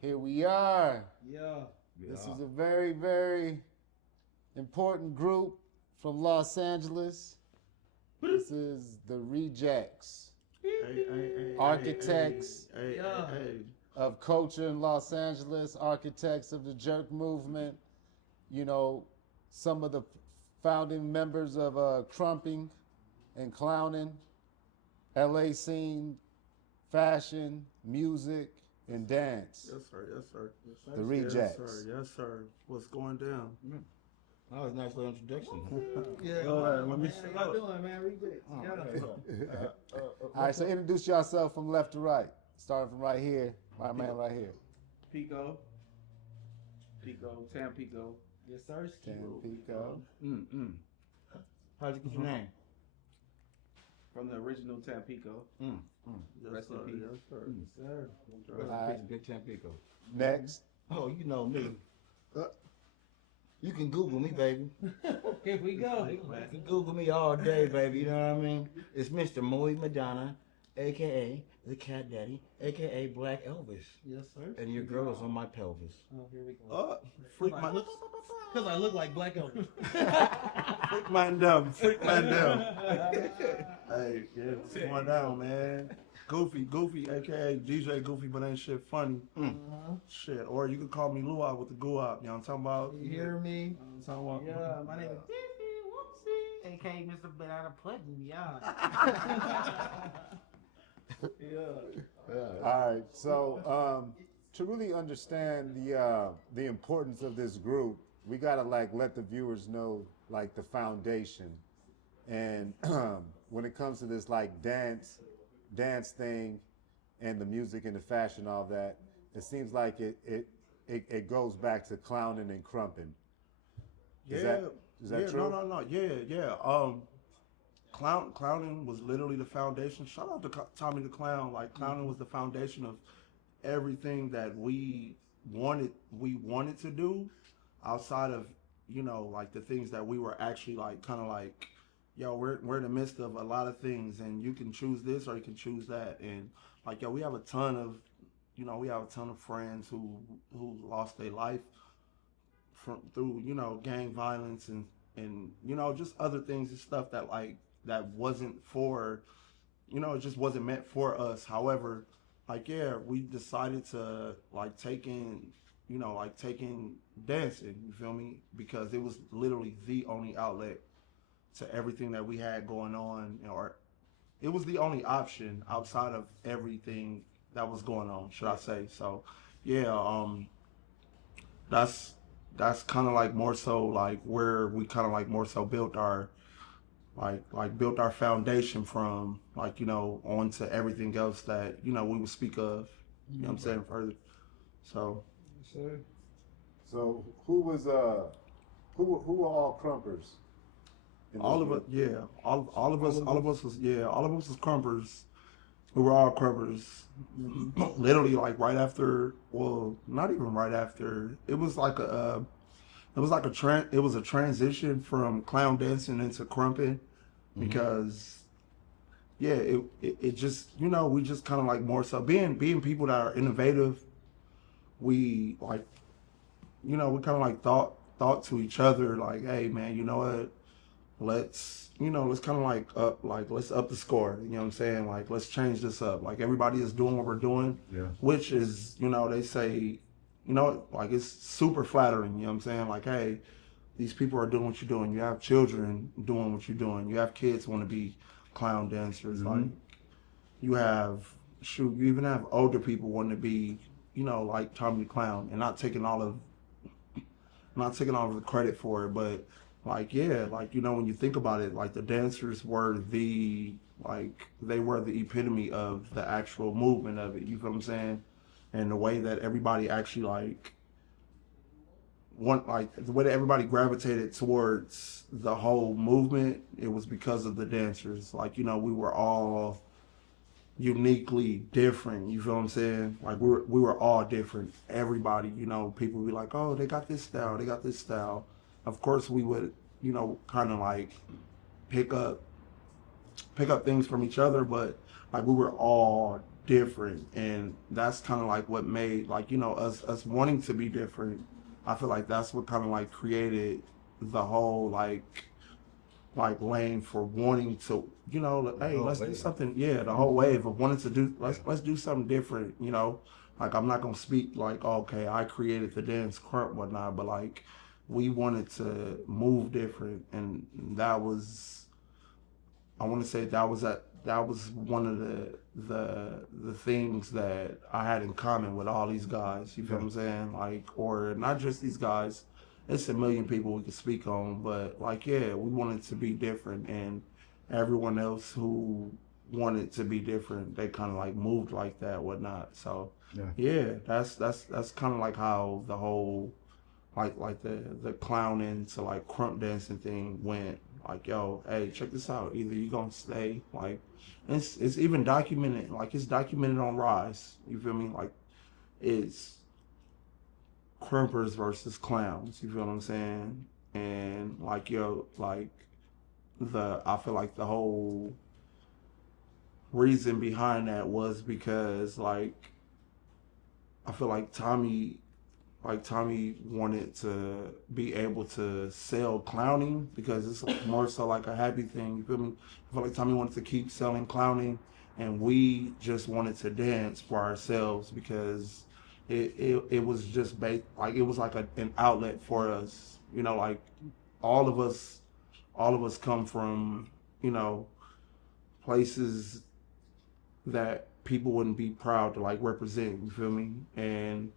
Here we are. Yeah. This is a very, very important group from Los Angeles. This is the Rejects, architects of culture in Los Angeles, architects of the jerk movement. You know, some of the founding members of Krumping and Clownin, LA scene, fashion, music, and dance. Yes, sir. Yes, sir. Yes, sir. The Rejects. Yes, sir. Yes, sir. What's going down? That was a nice little introduction. Yeah. Let me see. How you doing, man? Rejects. All right, so introduce yourself from left to right. Starting from right here, my man right here. Pico, Tampico. Yes, sir. Tampico. How'd you get your name? From the original Tampico. Yes, Rest in sir. peace. Yes, sir. Sir. Alright. Big Tampico. Next. Oh, you know me. You can Google me, baby. Here we go. You can Google me all day, baby. You know what I mean? It's Mr. Moe Madonna, a.k.a. the Cat Daddy, a.k.a. Black Elvis. Yes, sir. And your girl is on my pelvis. Oh, here we go. Freak my, Because I look like Black Elvis. freak man down. Freak man down. Hey, yeah, what's going down, man? Goofy, aka DJ Goofy, but ain't shit funny. Shit, or you could call me Luau with the Guap. You know what I'm talking about? You hear me? You know what I'm talking about? Yeah, my name is Tiffy Whoopsie, aka Mr. Banana Pudding. Yeah. All right. So to really understand the importance of this group, we gotta let the viewers know the foundation, and when it comes to this dance thing, and the music and the fashion, all that, it seems like it goes back to Clownin and Krumpin. Is that true? No. Yeah. Clowning was literally the foundation. Shout out to Tommy the Clown. Like, Clowning was the foundation of everything that we wanted to do, outside of, the things that we were actually we're in the midst of a lot of things, and you can choose this or you can choose that. And we have a ton of friends who lost their life through gang violence and just other things and stuff that wasn't for, it just wasn't meant for us. However, we decided to taking dancing, you feel me? Because it was literally the only outlet to everything that we had going on, or it was the only option outside of everything that was going on, should I say. So yeah, that's kind of more so where we kind of more so built our built our foundation from, onto everything else that we would speak of, you know what I'm saying, further. So Yes, sir. So who were all Krumpers? all of us, yeah, all of us was Krumpers. We were all Krumpers. Literally, right after, well, not even right after. It was a transition from clown dancing into Krumping, because it just, we just kind of more so being people that are innovative. We we kind of thought to each other, hey man, you know what? Let's kind of let's up the score. You know what I'm saying? Let's change this up. Everybody is doing what we're doing, which is, they say, it's super flattering. You know what I'm saying? Hey, these people are doing what you're doing. You have children doing what you're doing. You have kids want to be clown dancers. You even have older people wanting to be, like Tommy the Clown, and not taking all of the credit for it, but when you think about it, the dancers were they were the epitome of the actual movement of it. You feel what I'm saying? And the way that everybody actually the way that everybody gravitated towards the whole movement, it was because of the dancers. We were all uniquely different. You feel what I'm saying? We were all different. Everybody, people would be like, oh, they got this style. Of course, we would, kind of pick up things from each other, but we were all different, and that's kind of like what made like, you know, us wanting to be different. I feel like that's what kind of like created the whole like lane for wanting to, you know, like, hey, let's do something. Yeah, the whole wave of wanting to do, let's do something different. You know, like I'm not gonna speak like, okay, I created the dance Krump whatnot, but like we wanted to move different, and that was, I want to say that was one of the things that I had in common with all these guys. You feel what I'm saying? Like, or not just these guys. It's a million people we could speak on, but like, yeah, we wanted to be different, and everyone else who wanted to be different, they kind of like moved like that, whatnot. So yeah, that's kind of like how the whole like the clowning to like Krump dancing thing went. Like, yo, hey, check this out. Either you gonna stay, like, it's even documented. Like, it's documented on Rise. You feel me? Like, it's Krumpers versus clowns. You feel what I'm saying? And like, yo, like I feel like the whole reason behind that was because like I feel like Tommy wanted to be able to sell clowning because it's more so like a happy thing. You feel me? I feel like Tommy wanted to keep selling clowning, and we just wanted to dance for ourselves because it was just like it was like an outlet for us. You know, like all of us come from, you know, places that people wouldn't be proud to like represent. You feel me? And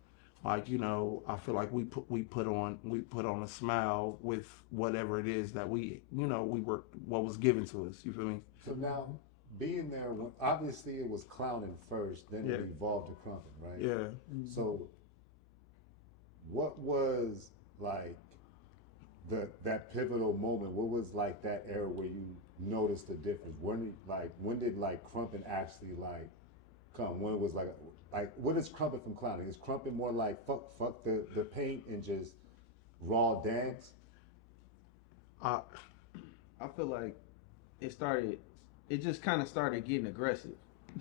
like, you know, I feel like we put on a smile with whatever it is that we, you know, what was given to us. You feel me? So now, being there, obviously it was clowning first, then it evolved to Krumping, right? Yeah. So, what was like that pivotal moment? What was like that era where you noticed the difference? When did Krumping actually like come? When it was like what is Krumping from clowning? Is Krumping more like fuck the paint and just raw dance? I feel like it just kind of started getting aggressive.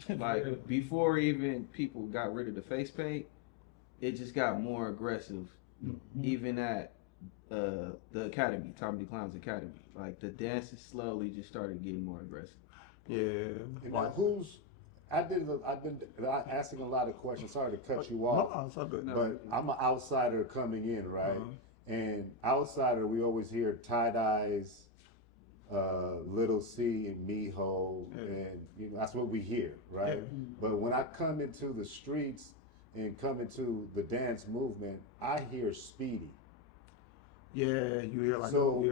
Like before even people got rid of the face paint, it just got more aggressive. Even at the academy, Tommy the Clown's Academy, like the dances slowly just started getting more aggressive. Yeah. And now I've been asking a lot of questions. Sorry to cut you off. No, it's all good. But I'm an outsider coming in, right? And outsider, we always hear tie-dyes, Little C and Miho, and you know that's what we hear, right? But when I come into the streets and come into the dance movement, I hear Speedy. Yeah, you hear like so.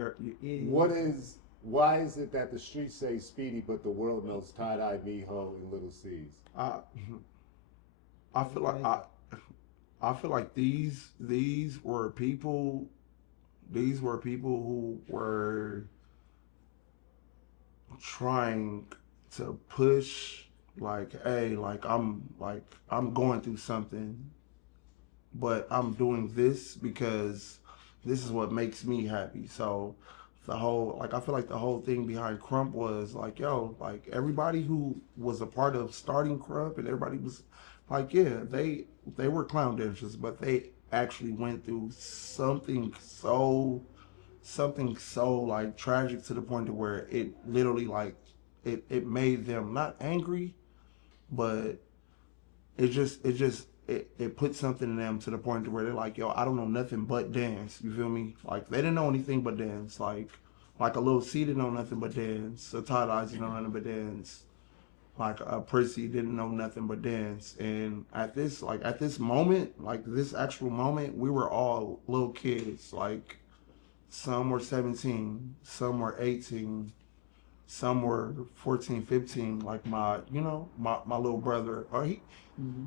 Why is it that the streets say Speedy, but the world knows tie-dye, Miho, and Little C's? I feel like these were people who were trying to push like, hey, like I'm going through something, but I'm doing this because this is what makes me happy. So the whole, like, I feel like the whole thing behind Krump was like, yo, like everybody who was a part of starting Krump and everybody was like, yeah, they were clown dancers, but they actually went through something so like tragic to the point to where it literally like it made them not angry, but it put something in them to the point to where they're like, yo, I don't know nothing but dance. You feel me? Like they didn't know anything but dance. Like a Little C didn't know nothing but dance. A Todd Eyes didn't know nothing but dance. Like a Prissy didn't know nothing but dance. And at this moment, like this actual moment, we were all little kids. Like some were 17, some were 18, some were 14, 15. Like my little brother, or he,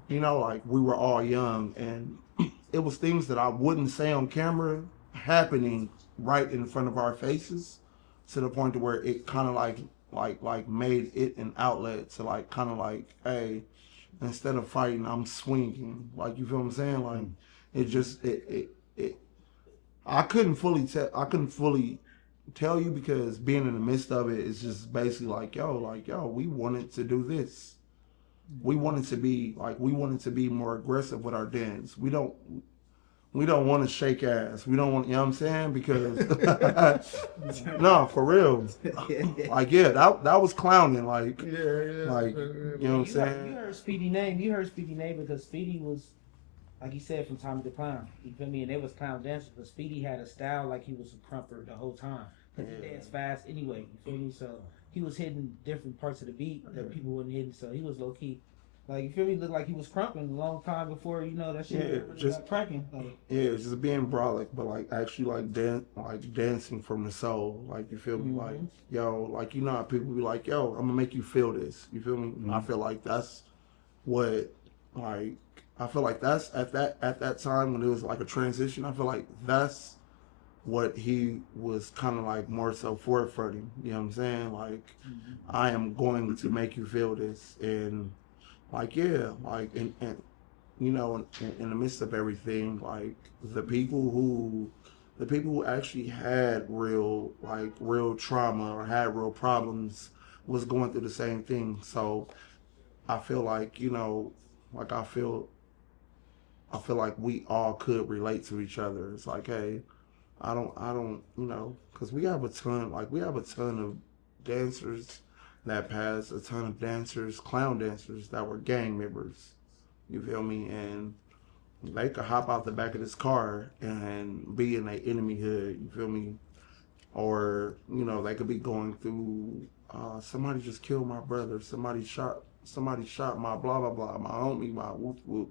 you know, like we were all young, and it was things that I wouldn't say on camera happening right in front of our faces, to the point to where it kind of like made it an outlet to like kind of like, hey, instead of fighting, I'm swinging. Like, you feel what I'm saying? Like it just I couldn't fully tell you because being in the midst of it is just basically like, yo, we wanted to do this. we wanted to be more aggressive with our dance. We don't want to shake ass. We don't want, you know what I'm saying? Because no, for real. Like that was clowning. Like you know what I'm saying? You heard Speedy name. You heard Speedy name because Speedy was, like he said, from Tommy the Clown. You feel me? And they was clown dancers, but Speedy had a style like he was a crumper the whole time. Cause he danced fast anyway. You feel me? So he was hitting different parts of the beat that people wasn't hitting. So he was low key. Like, you feel me? Looked like he was crumping a long time before, that shit really got cracking. Like, just being brolic, but like actually like dancing from the soul. Like, you feel me? Like, yo, like, how people be like, yo, I'm gonna make you feel this. You feel me? I feel like that's what, like, I feel like that's at that time when it was like a transition. I feel like that's what he was kind of like more so forefronting. You know what I'm saying? Like, I am going to make you feel this, and like, yeah, like, and in the midst of everything, like, the people who actually had real trauma or had real problems was going through the same thing. So I feel like, like, I feel like we all could relate to each other. It's like, hey, I don't, because we have a ton of dancers that passed, a ton of dancers, clown dancers that were gang members. You feel me? And they could hop out the back of this car and be in an enemy hood. You feel me? Or, they could be going through, somebody just killed my brother. Somebody shot my blah, blah, blah, my homie, my whoop, whoop.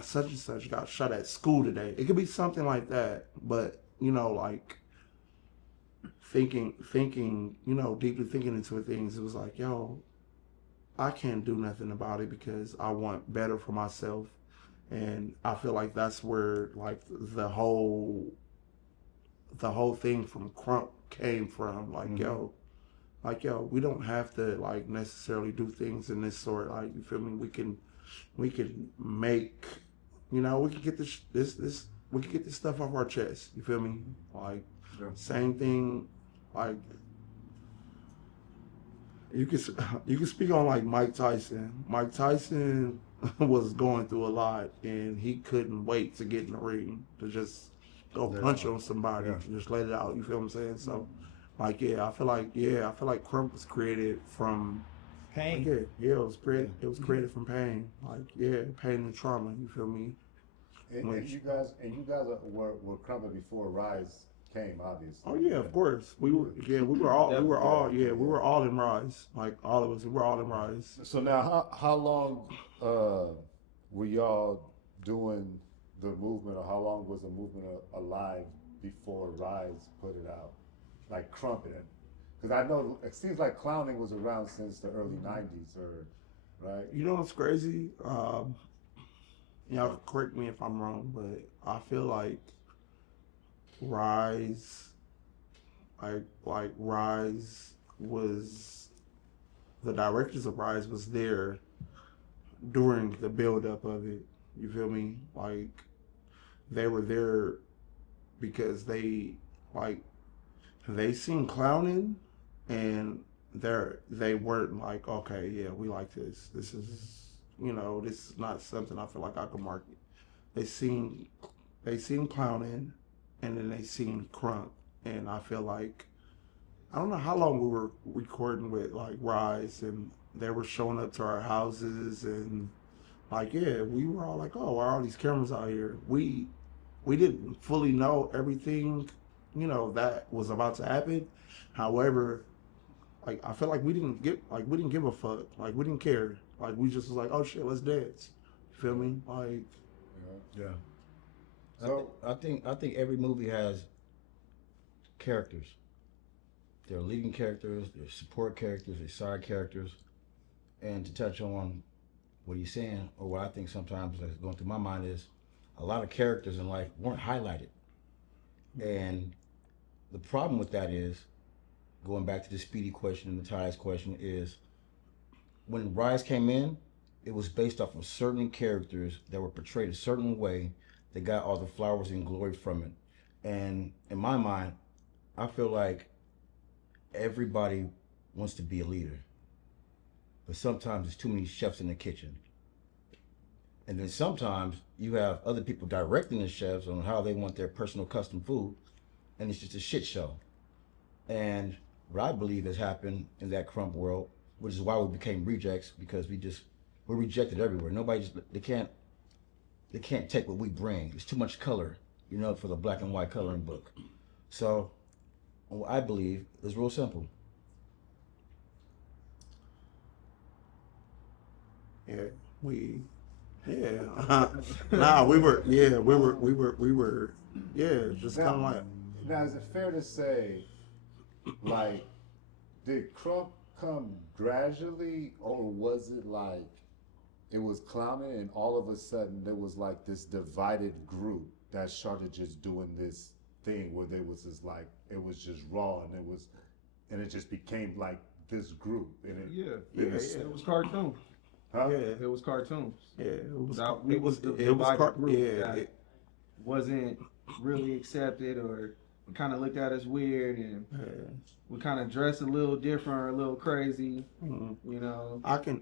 Such and such got shot at school today. It could be something like that. But, like, thinking, deeply thinking into things, it was like, yo, I can't do nothing about it because I want better for myself. And I feel like that's where, like, the whole thing from Krump came from. Like, yo, we don't have to, like, necessarily do things in this sort. Like, you feel me? We can make, we can get we can get this stuff off our chest. You feel me? Like, same thing. Like, you can speak on, like, Mike Tyson. Mike Tyson was going through a lot, and he couldn't wait to get in the ring to just go punch on somebody and just let it out. You feel what I'm saying? So, like, I feel like Krump was created from pain. Like, it was created from pain. Like, pain and trauma. You feel me? And you guys were Krump before Rise came, obviously. Oh yeah, of course. We were all in Rise. Like, all of us, we were all in Rise. So now, how long were y'all doing the movement, or how long was the movement alive before Rise put it out, like Krump it? Because I know it seems like clowning was around since the early '90s, or right? You know what's crazy? Y'all correct me if I'm wrong, but I feel like Rise, like Rise was, the directors of Rise was there during the build up of it. You feel me? Like, they were there because they seen Clownin, and they weren't like, okay, yeah, we like this. This is, this is not something I feel like I can market. They seen Clownin, and then they seen Krump, and I feel like, I don't know how long we were recording with, like, Rise, and they were showing up to our houses, and, like, we were all like, oh, why are all these cameras out here? We didn't fully know everything, that was about to happen. However, like, I feel like we didn't give a fuck. Like, we didn't care. Like, we just was like, oh shit, let's dance. You feel me? Like, yeah. So I think every movie has characters. There are leading characters, there's support characters, there's side characters. And to touch on what he's saying, or what I think sometimes that's going through my mind, is a lot of characters in life weren't highlighted. And the problem with that is, going back to the Speedy question and the Ty's question, is when Rise came in, it was based off of certain characters that were portrayed a certain way that got all the flowers and glory from it. And in my mind, I feel like everybody wants to be a leader. but sometimes there's too many chefs in the kitchen. And then sometimes you have other people directing the chefs on how they want their personal custom food, and it's just a shit show. And what I believe has happened in that Krump world, which is why we became rejects, because we're rejected everywhere. They can't take what we bring. It's too much color, for the black and white coloring book. So what I believe is real simple. Nah, we were, just kind of like. Now, is it fair to say, like, did Krump come gradually, or was it like it was Clownin and all of a sudden there was like this divided group that started just doing this thing where there was this like, it was just raw and it just became like this group and it was cartoons. Huh? Yeah, it was cartoons. Yeah, It was wasn't really accepted, or kind of looked at as weird, and we kind of dressed a little different, or a little crazy. Mm-hmm. You know, I can